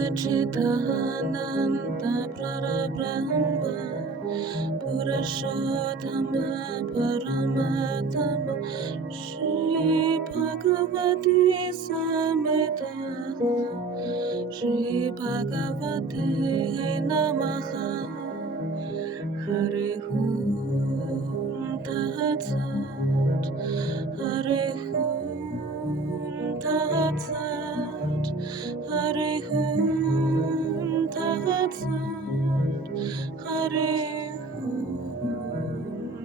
Sachidananda Prarabrahma Purushottama Paramatama Shri Bhagavati Samhita Shri Bhagavate Namaha Hare Tat Sat Hare Tat Sat Hare Tat Sat Hare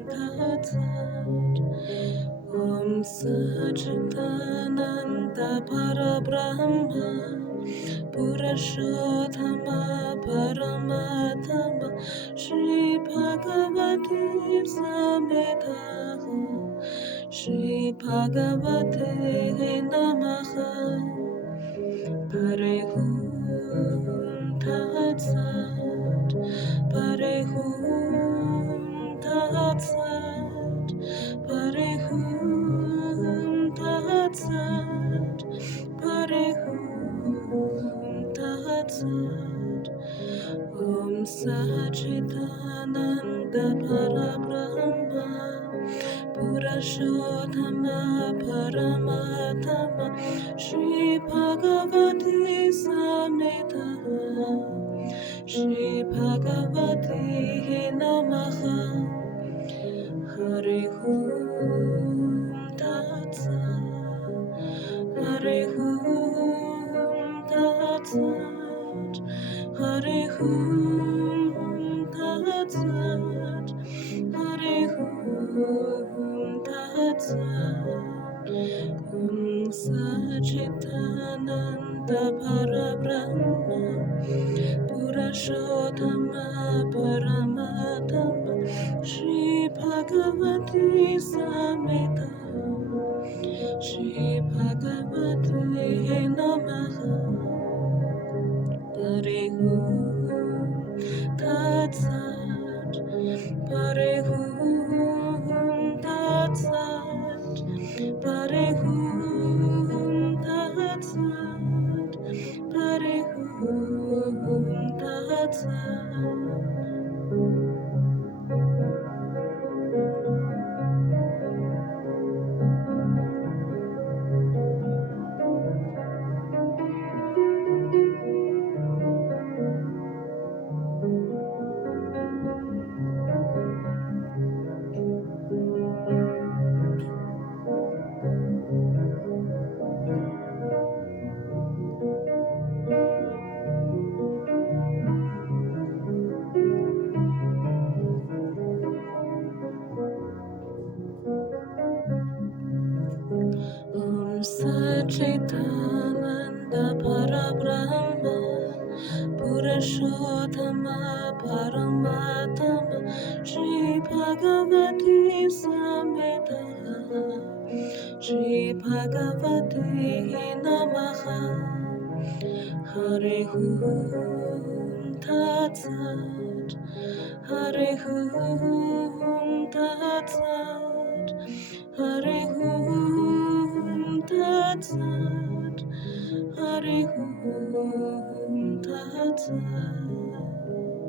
Tat Sat Om Sachidananda Parabrahma Purushottama Paramatama Shri Bhagavati Samhita Shri Bhagavate Namaha Hare Tat Sat Hare Tat Sat Hare Tat Sat Hare Tat Sat Om Sachidananda Parabrahma Purushottama Paramatama Shri Bhagavati Samhita Shri Bhagavati Namaha Hare Tat Sat Hare Tat Sat Hare Tat Sat Hare Tat Sat Om Sachidananda Parabrahma Purushottama Paramatama Shri Bhagavati Samhita Shri Bhagavate Namaha Hare Tat Sat Hare Tat Sat Hare Tat Sat Hare Tat Sat Om Sachidananda Parabrahma Purushottama Paramatama Shri Bhagavati Samhita Shri Bhagavate Namaha Hare Tat Sat Hare Tat Sat Hare Tat Sat Hare Tat Sat